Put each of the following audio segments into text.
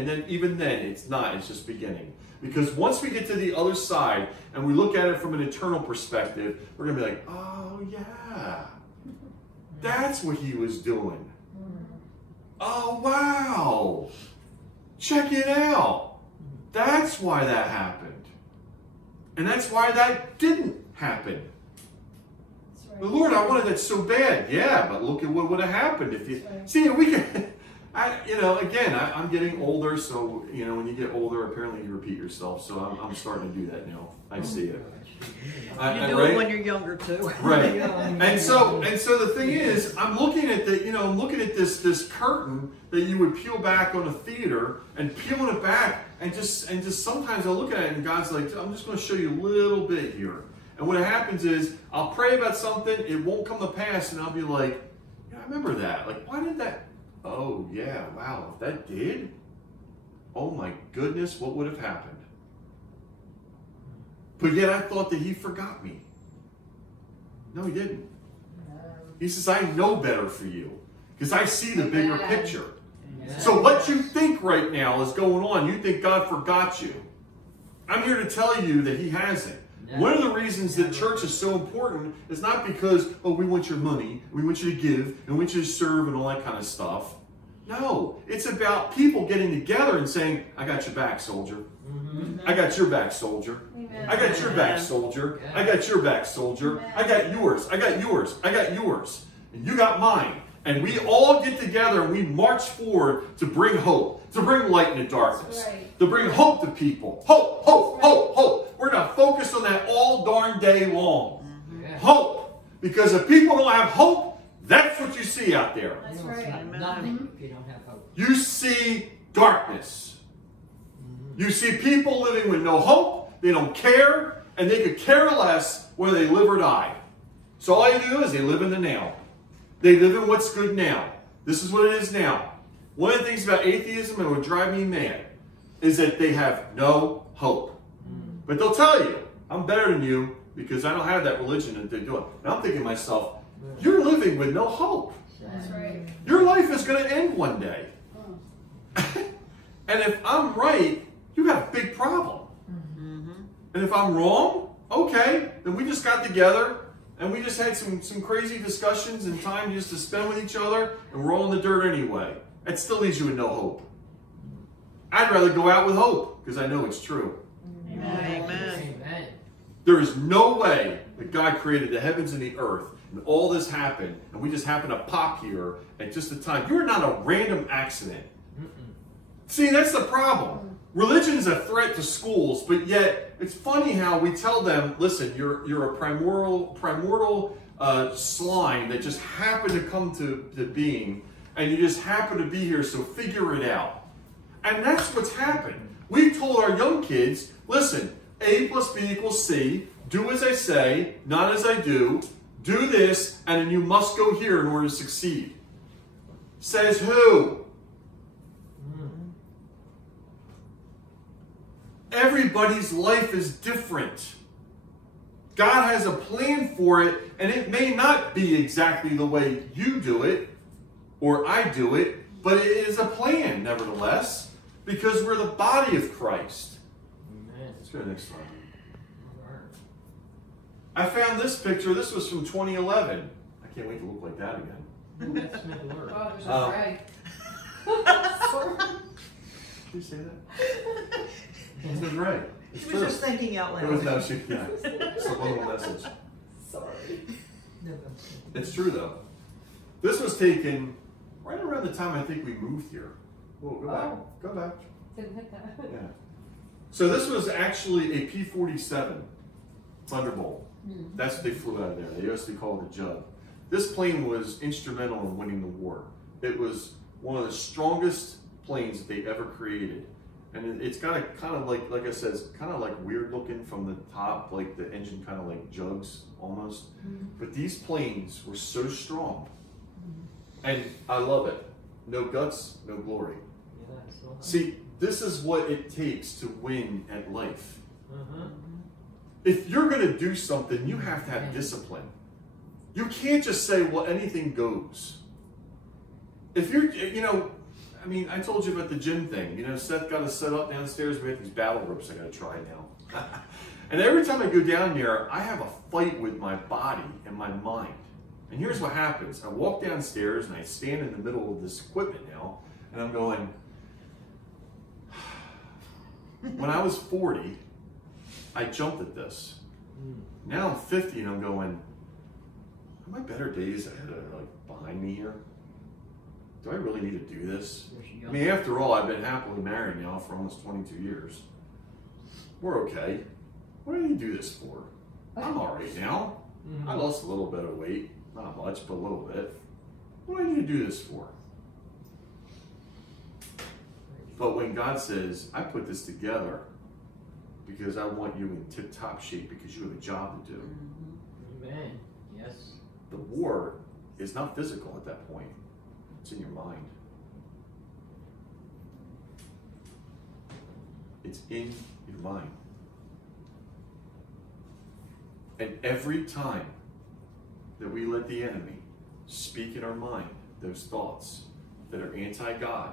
and then even then, it's not. It's just beginning. Because once we get to the other side and we look at it from an eternal perspective, we're going to be like, oh, yeah, that's what he was doing. Oh, wow. Check it out. That's why that happened. And that's why that didn't happen. Right. But Lord, I wanted that so bad. Yeah, but look at what would have happened if you... Right. See, we can... I'm getting older, so, when you get older, apparently you repeat yourself. So I'm starting to do that now. I see it. You do it when you're younger too. Right. And so the thing is, I'm looking at this curtain that you would peel back on a theater, and peeling it back, and just sometimes I look at it and God's like, I'm just going to show you a little bit here. And what happens is, I'll pray about something, it won't come to pass, and I'll be like, yeah, I remember that. Like, why did that? Oh yeah, wow, if that did, oh my goodness, what would have happened? But yet I thought that he forgot me. No, he didn't. He says, I know better for you, because I see the bigger picture. So what you think right now is going on, you think God forgot you. I'm here to tell you that he hasn't. One of the reasons that church is so important is not because, oh, we want your money, we want you to give, and we want you to serve and all that kind of stuff. No, it's about people getting together and saying, I got your back, soldier. I got your back, soldier. I got your back, soldier. I got your back, soldier. I got yours. I got yours. I got yours. And you got mine. And we all get together and we march forward to bring hope, to bring light in the darkness, to bring hope to people. Hope, hope, hope, hope. We're not focused on that all darn day long. Hope. Because if people don't have hope, that's what you see out there. That's right. Nothing if you don't have hope. You see darkness. You see people living with no hope. They don't care. And they could care less whether they live or die. So all they do is they live in the now. They live in what's good now. This is what it is now. One of the things about atheism and what would drive me mad is that they have no hope. But they'll tell you, I'm better than you because I don't have that religion that they're doing. And I'm thinking to myself, you're living with no hope. That's right. Your life is going to end one day. And if I'm right, you got a big problem. And if I'm wrong, okay, then we just got together and we just had some crazy discussions and time just to spend with each other, and we're all in the dirt anyway. It still leaves you with no hope. I'd rather go out with hope because I know it's true. Amen. There is no way that God created the heavens and the earth and all this happened and we just happen to pop here at just the time. You're not a random accident. See, that's the problem. Religion is a threat to schools, but yet it's funny how we tell them, listen, you're a primordial slime that just happened to come to being, and you just happen to be here, so figure it out. And that's what's happened. We told our young kids, listen, A plus B equals C, do as I say, not as I do this, and then you must go here in order to succeed. Says who? Everybody's life is different. God has a plan for it, and it may not be exactly the way you do it, or I do it, but it is a plan, nevertheless, because we're the body of Christ. Amen. Let's go to the next slide. I found this picture. This was from 2011. I can't wait to look like that again. Oh, there's a drag. Did you say that? This is right. It's She was just thinking out loud. It was no, she, yeah. It's a little message. Sorry. It's true though. This was taken right around the time I think we moved here. Whoa, go back. Go back. Didn't hit that. Yeah. So this was actually a P-47 Thunderbolt. That's what they flew out of there. They used to call it the Jug. This plane was instrumental in winning the war. It was one of the strongest planes that they ever created. And it's got a kind of like I said, it's kind of like weird looking from the top, like the engine kind of like jugs almost. But these planes were so strong. And I love it. No guts, no glory. See, this is what it takes to win at life. If you're going to do something, you have to have discipline. You can't just say, well, anything goes. If you're, I mean, I told you about the gym thing. You know, Seth got us set up downstairs. We have these battle ropes I got to try now. And every time I go down there, I have a fight with my body and my mind. And here's what happens. I walk downstairs and I stand in the middle of this equipment now, and I'm going, when I was 40, I jumped at this. Now I'm 50 and I'm going, are my better days ahead of, like, behind me here? Do I really need to do this? I mean, after all, I've been happily married now for almost 22 years. We're okay. What do you do this for? I'm all right now. I lost a little bit of weight. Not much, but a little bit. What do I need to do this for? But when God says, I put this together because I want you in tip-top shape because you have a job to do. Amen. Yes. The war is not physical at that point. It's in your mind. It's in your mind. And every time that we let the enemy speak in our mind those thoughts that are anti-God,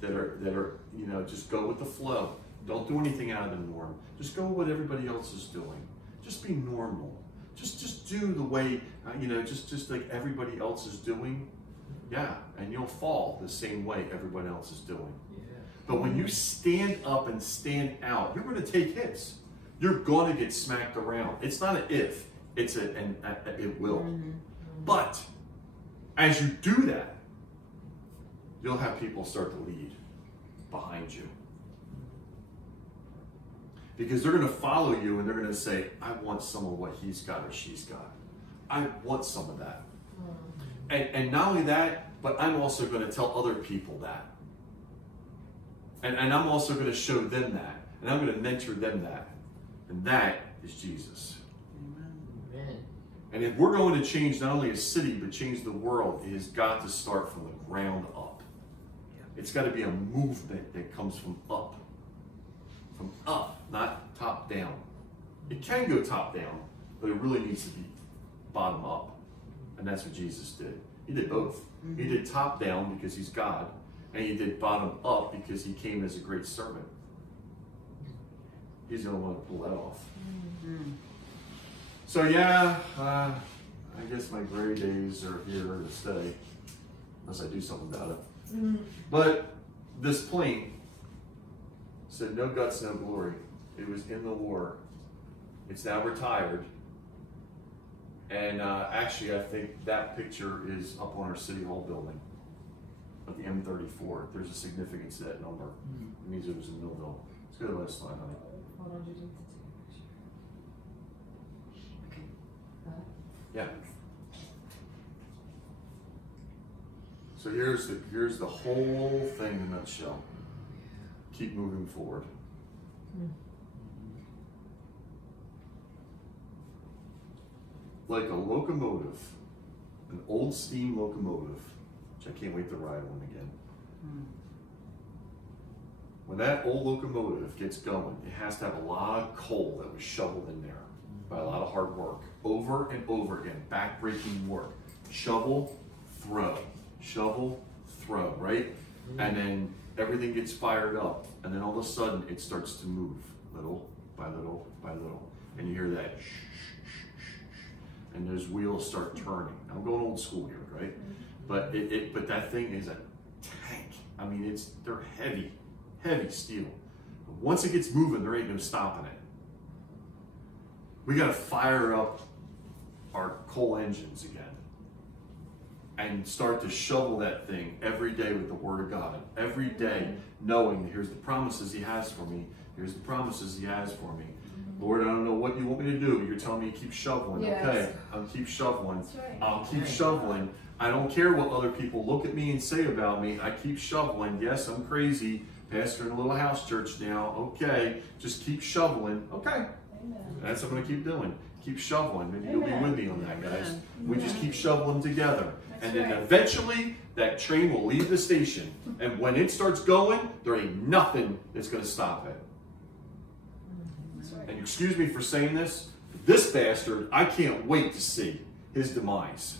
that are, you know, just go with the flow. Don't do anything out of the norm. Just go with what everybody else is doing. Just be normal. Just do the way, you know, just like everybody else is doing. Yeah, and you'll fall the same way everyone else is doing. Yeah. But when you stand up and stand out, you're going to take hits. You're going to get smacked around. It's not an if, it's it will. But as you do that, you'll have people start to lead behind you. Because they're going to follow you and they're going to say, I want some of what he's got or she's got. I want some of that. And not only that, but I'm also going to tell other people that. And I'm also going to show them that. And I'm going to mentor them that. And that is Jesus. Amen. And if we're going to change not only a city, but change the world, it has got to start from the ground up. It's got to be a movement that comes from up. From up, not top down. It can go top down, but it really needs to be bottom up. And that's what Jesus did. He did both. He did top down because he's God, and he did bottom up because he came as a great servant. He's the only one to pull that off. So yeah, I guess my gray days are here to stay, unless I do something about it. But this plane said, no guts, no glory. It was in the war. It's now retired. And actually, I think that picture is up on our City Hall building of the M34. There's a significance to that number. It means it was in Millville. Let's go to the last slide, honey. Hold on, did you take a picture? Okay. Yeah. So here's the whole thing in a nutshell. Keep moving forward. Like a locomotive, an old steam locomotive, which I can't wait to ride one again. When that old locomotive gets going, it has to have a lot of coal that was shoveled in there by a lot of hard work, over and over again, back-breaking work. Shovel, throw, right? And then everything gets fired up, and then all of a sudden it starts to move, little by little by little. And you hear that shh, shh, shh, shh, and those wheels start turning. I'm going old school here, right? But but that thing is a tank. I mean, they're heavy steel. But once it gets moving, there ain't no stopping it. We got to fire up our coal engines again and start to shovel that thing every day with the Word of God. Every day knowing, here's the promises he has for me. Here's the promises he has for me. Lord, I don't know what you want me to do. You're telling me to keep shoveling. Yes. Okay, I'll keep shoveling. That's right. I'll keep shoveling. I don't care what other people look at me and say about me. I keep shoveling. Yes, I'm crazy. Pastor in a little house church now. Okay, just keep shoveling. Okay. Amen. That's what I'm going to keep doing. Keep shoveling. Maybe you'll be Amen. with me on that, guys. Amen. We just keep shoveling together. That's And then right. eventually, that train will leave the station. And when it starts going, there ain't nothing that's going to stop it. That's right. And excuse me for saying this, but this bastard, I can't wait to see his demise.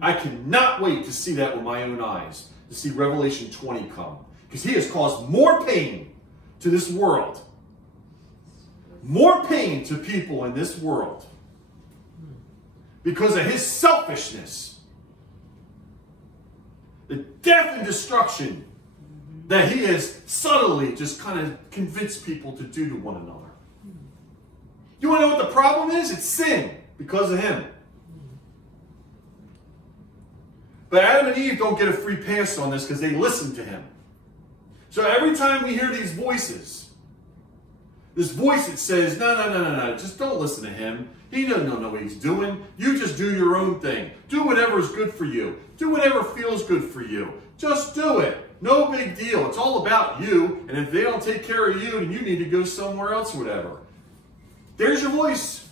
I cannot wait to see that with my own eyes. to see Revelation 20 come. Because he has caused more pain to this world. More pain to people in this world. Because of his selfishness. The death and destruction that he has subtly just kind of convinced people to do to one another. You want to know what the problem is? It's sin because of him. But Adam and Eve don't get a free pass on this because they listen to him. So every time we hear these voices, this voice that says, no, just don't listen to him. He doesn't know what he's doing. You just do your own thing. Do whatever is good for you. Do whatever feels good for you. Just do it. No big deal. It's all about you. And if they don't take care of you, then you need to go somewhere else or whatever. There's your voice.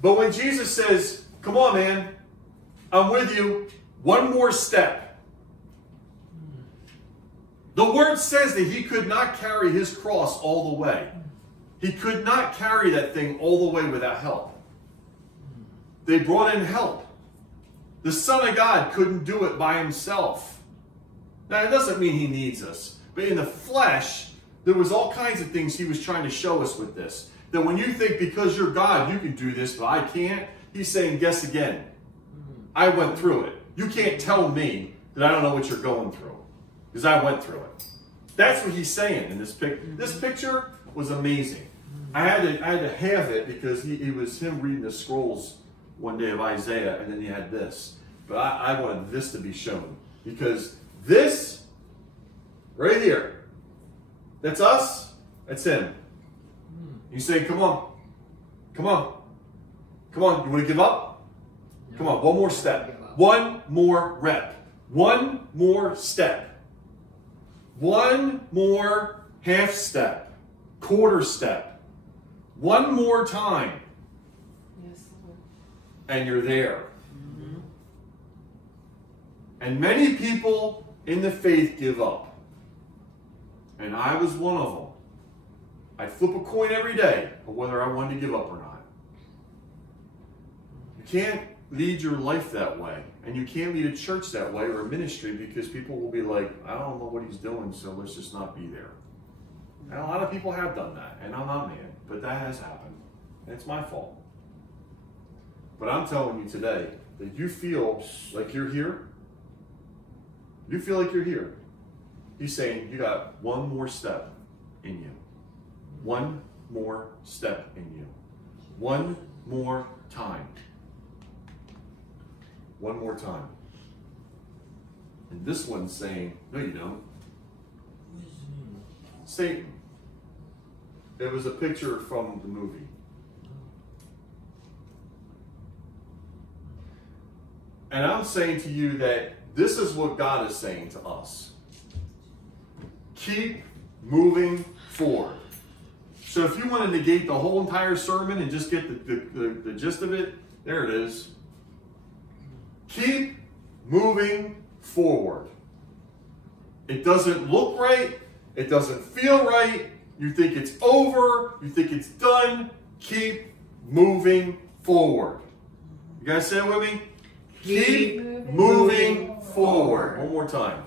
But when Jesus says, come on, man, I'm with you, one more step. The word says that he could not carry his cross all the way. He could not carry that thing all the way without help. They brought in help. The Son of God couldn't do it by himself. Now, it doesn't mean he needs us. But in the flesh, there was all kinds of things he was trying to show us with this. That when you think because you're God, you can do this, but I can't, he's saying, guess again. I went through it. You can't tell me that I don't know what you're going through. Because I went through it. That's what he's saying in this picture. This picture was amazing. I had to have it because it was him reading the scrolls one day of Isaiah, and then he had this. But I wanted this to be shown. Because this, right here, that's us, that's him. You say, come on. Come on. Come on. You want to give up? Come on, one more step. One more rep. One more step. One more half step. Quarter step. One more time. Yes, Lord. And you're there. And many people in the faith give up. And I was one of them. I flip a coin every day of whether I wanted to give up or not. You can't lead your life that way. And you can't lead a church that way or a ministry because people will be like, I don't know what he's doing, so let's just not be there. And a lot of people have done that, and I'm not mad, but that has happened. And it's my fault. But I'm telling you today that you feel like you're here. You feel like you're here. He's saying you got one more step in you. One more step in you. One more time. One more time. And this one's saying, no you don't. Satan. It was a picture from the movie. And I'm saying to you that this is what God is saying to us. Keep moving forward. So if you want to negate the whole entire sermon and just get the gist of it, there it is. Keep moving forward. It doesn't look right. It doesn't feel right. You think it's over. You think it's done. Keep moving forward. You guys say it with me? Keep moving forward. One more time.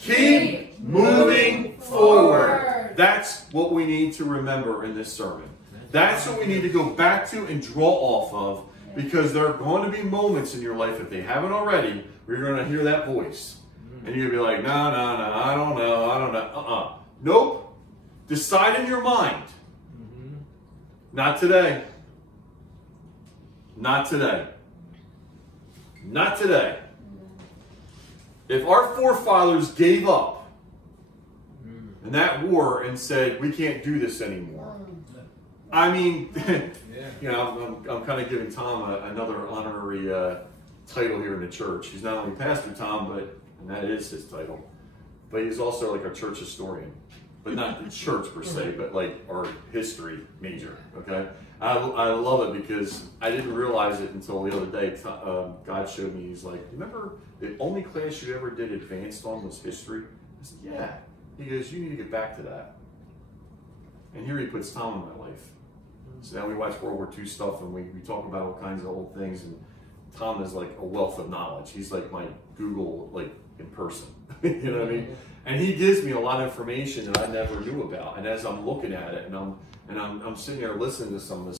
Keep moving forward. That's what we need to remember in this sermon. That's what we need to go back to and draw off of, because there are going to be moments in your life, if they haven't already, where you're going to hear that voice. And you're going to be like, no, I don't know. Nope. Decide in your mind. Not today. Not today. Not today. If our forefathers gave up in that war and said, we can't do this anymore. I mean, you know, I'm kind of giving Tom another honorary title here in the church. He's not only Pastor Tom, and that is his title, but he's also like a church historian. But not the church per se, but like our history major, okay? I love it because I didn't realize it until the other day. God showed me, he's like, remember the only class you ever did advanced on was history? I said, yeah. He goes, you need to get back to that. And here he puts Tom in my life. So now we watch World War II stuff and we talk about all kinds of old things, and Tom is like a wealth of knowledge. He's like my Google, like in person. You know what I mean? And he gives me a lot of information that I never knew about. And as I'm looking at it, and I'm sitting there listening to some of this